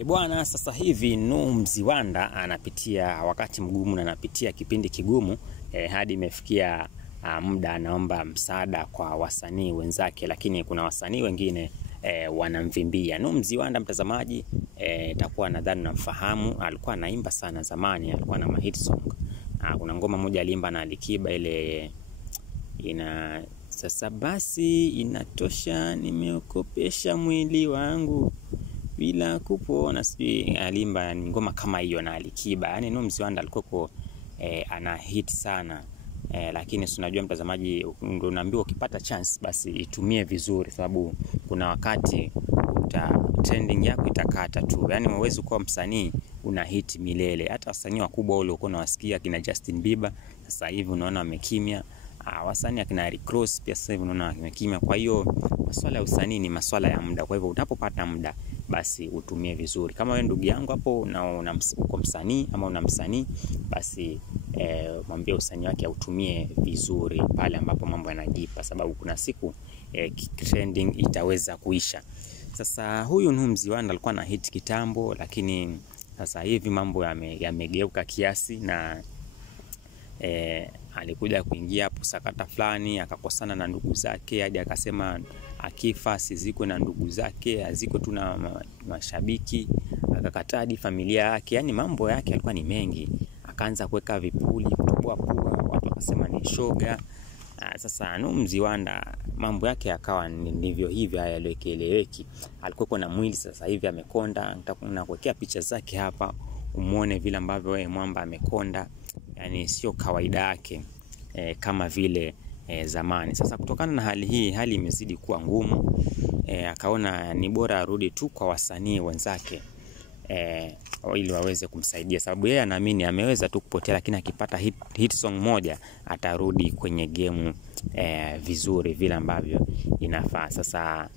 Bwana, sasa hivi Nuh Mziwanda anapitia wakati mgumu na anapitia kipindi kigumu hadi imefikia muda anaomba msaada kwa wasanii wenzake, lakini kuna wasanii wengine wanamvimbia. Nuh Mziwanda, mtazamaji, itakuwa nadhani namfahamu, alikuwa anaimba sana zamani, alikuwa na hit song. Kuna ngoma moja aliimba na Alikiba ile sasa basi inatosha, nimeukopesha mwili wangu bila kupona, sijui alimba ngoma kama hiyo na Alikiba. Yani Nuh Mziwanda alikuwa ana hit sana, lakini unajua mtazamaji, ndio unaambiwa ukipata chance basi itumie vizuri, sababu kuna wakati trending yako itakata tu. Yani huwezi kuwa msanii una hit milele. Hata wasanii wakubwa wale uko unawasikia kina Justin Bieber, sasa hivi unaona wamekimya. Wasanii akina Rick Ross pia sasa hivi unaona wamekimya. Kwa hiyo masuala ya usanii ni masuala ya muda. Kwa hivyo unapopata muda basi utumie vizuri. Kama wewe ndugu yangu hapo na uko msanii ama una msanii, basi mwambie usanii wake utumie vizuri pale ambapo mambo yanajipa, sababu kuna siku trending itaweza kuisha. Sasa huyu Nuh Mziwanda alikuwa na hit kitambo, lakini sasa hivi mambo yamegeuka kiasi na alikuja kuingia hapo sakata fulani, akakosana na ndugu zake hadi akasema akifa siziko na ndugu zake, aziko tu na mashabiki, akakataa hadi familia yake. Yani mambo yake alikuwa ni mengi, akaanza kuweka vipuli, kutoboa pua, watu wakasema ni shoga. Sasa Nuh Mziwanda mambo yake yakawa ndivyo hivi, hayaeleweki. Alikuwa na mwili, sasa hivi amekonda. Nitakuwekea picha zake hapa umuone vile ambavyo yeye mwamba amekonda. Yani sio kawaida yake kama vile zamani. Sasa kutokana na hali hii, hali imezidi kuwa ngumu, akaona ni bora arudi tu kwa wasanii wenzake ili waweze kumsaidia, sababu yeye anaamini ameweza tu kupotea, lakini akipata hit song moja atarudi kwenye game vizuri vile ambavyo inafaa. Sasa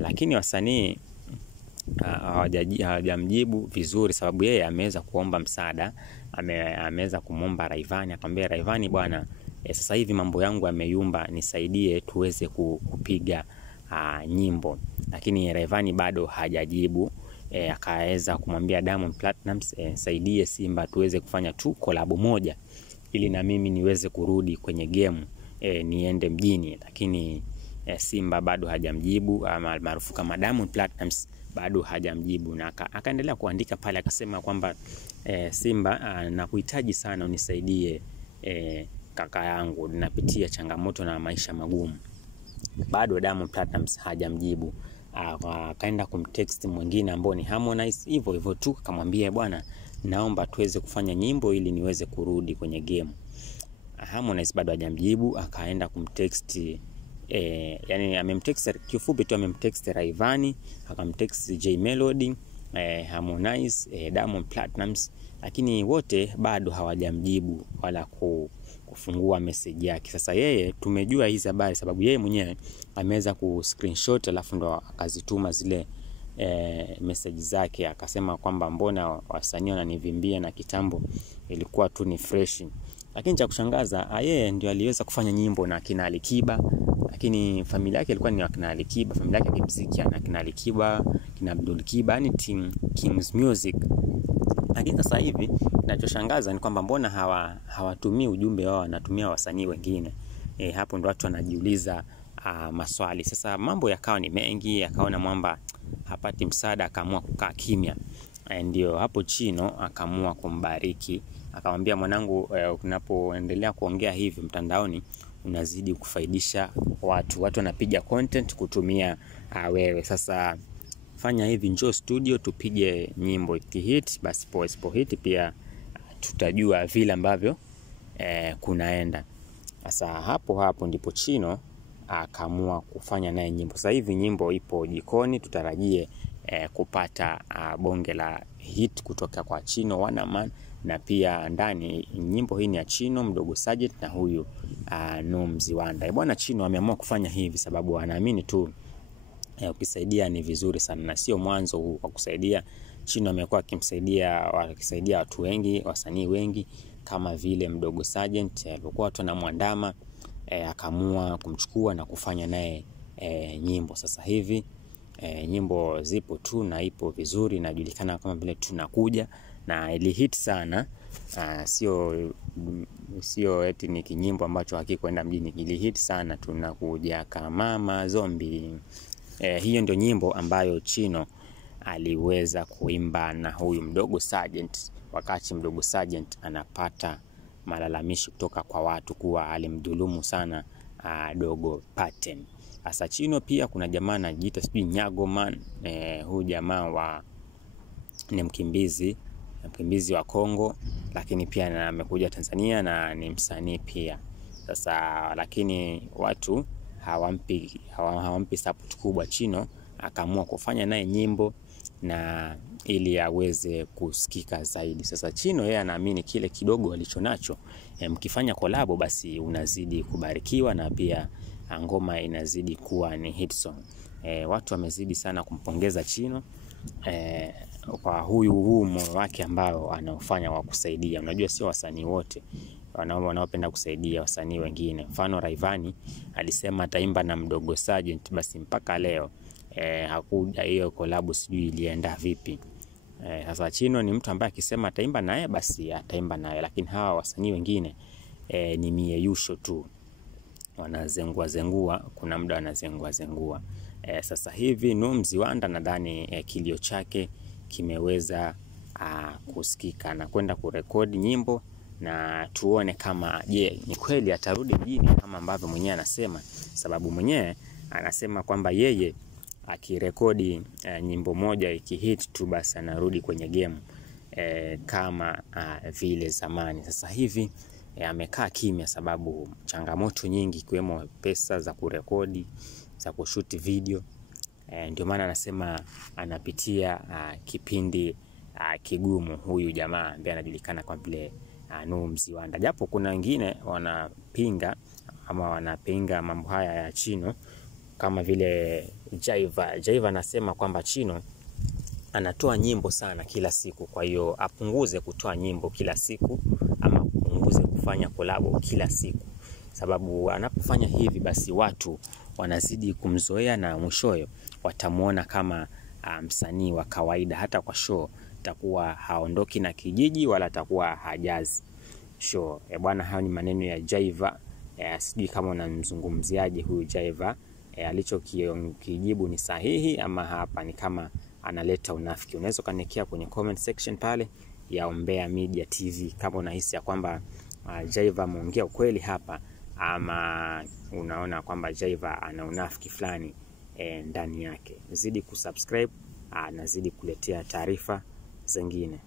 lakini wasanii hawajamjibu vizuri, sababu yeye ameweza kuomba msaada. Ameweza kumomba Rayvanny, akamwambia Rayvanny, bwana, sasa hivi mambo yangu yameyumba, nisaidie tuweze kupiga nyimbo. Lakini Rayvanny bado hajajibu. Akaweza kumwambia Diamond Platnumz, saidie Simba tuweze kufanya tu collab moja ili na mimi niweze kurudi kwenye game, niende mjini. Lakini Simba bado hajamjibu, ama maarufu kama Diamond Platnumz bado hajamjibu, na akaendelea kuandika pale, akasema kwamba Simba, nakuhitaji sana, unisaidie kaka yangu, ninapitia changamoto na maisha magumu. Bado Diamond Platnumz hajamjibu. Akaenda kumtext mwingine ambao ni Harmonize, hivyo hivyo tu, akamwambia bwana, naomba tuweze kufanya nyimbo ili niweze kurudi kwenye game. Harmonize bado hajamjibu. Akaenda kumtext yani amemtext kifupi tu, amemtext Rayvanny, akamtext J Melody, Harmonize, Diamond Platnumz, lakini wote bado hawajamjibu wala kufungua message yake. Sasa yeye tumejua hizi habari sababu yeye mwenyewe ameweza screenshot, alafu ndo akazituma zile message zake, akasema kwamba mbona wasanii wananivimbia na kitambo ilikuwa tu ni fresh. Lakini cha kushangaza, yeye ndio aliweza kufanya nyimbo na kina Alikiba, lakini familia yake ilikuwa ni wakina Alikiba, familia yake kimuziki na kina Alikiba, kina Abdul Kiba, yani team Kings Music. Lakini sasa hivi kinachoshangaza ni kwamba mbona hawatumii ujumbe wao, wanatumia wasanii wengine. Hapo ndo watu wanajiuliza maswali. Sasa mambo yakawa ni mengi, akaona mwamba hapati msaada, akaamua kukaa kimya. Ndio hapo Chino akaamua kumbariki, akamwambia mwanangu, unapoendelea kuongea hivi mtandaoni unazidi kufaidisha watu wanapiga content kutumia wewe. Sasa fanya hivi, njoo studio tupige nyimbo, ikihit basi poa, isipohit pia tutajua vile ambavyo kunaenda. Sasa hapo ndipo Chino akaamua kufanya naye nyimbo. Sasa hivi nyimbo ipo jikoni, tutarajie kupata bonge la hit kutoka kwa Chino Wanaman. Na pia ndani nyimbo hii ni ya Chino, Mdogo Sergeant na huyu Nuh Mziwanda. Bwana, Chino ameamua kufanya hivi sababu anaamini tu ukisaidia ni vizuri sana, na sio mwanzo huu wa kusaidia. Chino amekuwa akisaidia watu wengi, wasanii wengi kama vile Mdogo Sergeant, alikuwa watu wanamwandama, akaamua kumchukua na kufanya naye nyimbo. Sasa hivi Nyimbo zipo tu na ipo vizuri, inajulikana kama vile tunakuja, na ilihit sana. Sio eti ni kinyimbo ambacho hakikwenda mjini, ilihit sana, tunakuja kama mazombi. Hiyo ndio nyimbo ambayo Chino aliweza kuimba na huyu Mdogo Sergeant, wakati Mdogo Sergeant anapata malalamishi kutoka kwa watu kuwa alimdhulumu sana Dogo Paten. Asa Chino pia kuna jamaa anajiita sijui Nyagoman. Huyu jamaa ni mkimbizi wa Kongo, lakini pia amekuja Tanzania na ni msanii pia. Sasa lakini watu hawampi support kubwa. Chino akaamua kufanya naye nyimbo na ili aweze kusikika zaidi. Sasa Chino yeye anaamini kile kidogo alichonacho, mkifanya collab basi unazidi kubarikiwa na pia ngoma inazidi kuwa ni hit song. Watu wamezidi sana kumpongeza Chino kwa huu moyo wake ambao anaofanya wa kusaidia. Unajua sio wasanii wote wanaopenda kusaidia wasanii wengine. Mfano Rayvanny alisema ataimba na Mdogo Sergeant, basi mpaka leo hakuja hiyo collab, sijui ilienda vipi. Sasa Chino ni mtu ambaye akisema ataimba naye basi ataimba naye, lakini hawa wasanii wengine ni mieyusho tu, wanazengua, kuna muda wanazengua. Sasa hivi Mziwanda nadhani kilio chake kimeweza kusikika na kwenda kurekodi nyimbo, na tuone kama ni kweli atarudi mjini kama ambavyo mwenyewe anasema, sababu mwenyewe anasema kwamba yeye akirekodi nyimbo moja ikihit tu basi anarudi kwenye game kama vile zamani. Sasa hivi amekaa kimya sababu changamoto nyingi, ikiwemo pesa za kurekodi, za kushoot video. Ndio maana anasema anapitia kipindi kigumu huyu jamaa ambaye anajulikana kwa vile Mziwanda. Japo kuna wengine wanapinga mambo haya ya Chino, kama vile Jaiva anasema kwamba Chino anatoa nyimbo sana kila siku, kwa hiyo apunguze kutoa nyimbo kila siku ama apunguze kufanya collab kila siku, sababu anapofanya hivi basi watu wanazidi kumzoea na mwishowe watamuona kama msanii wa kawaida. Hata kwa show takuwa haondoki na kijiji wala takuwa hajazi show. Bwana, hayo ni maneno ya Jaiva. Sijui kama unamzungumziaje huyu Jaiva. Alichokijibu ni sahihi ama hapa ni kama analeta unafiki? Unaweza kaniwekea kwenye comment section pale ya Umbea Media TV kama unahisi ya kwamba Jaiva ameongea ukweli hapa, ama unaona kwamba Jaiva ana unafiki fulani ndani yake. Zidi kusubscribe, nazidi kuletea taarifa zingine.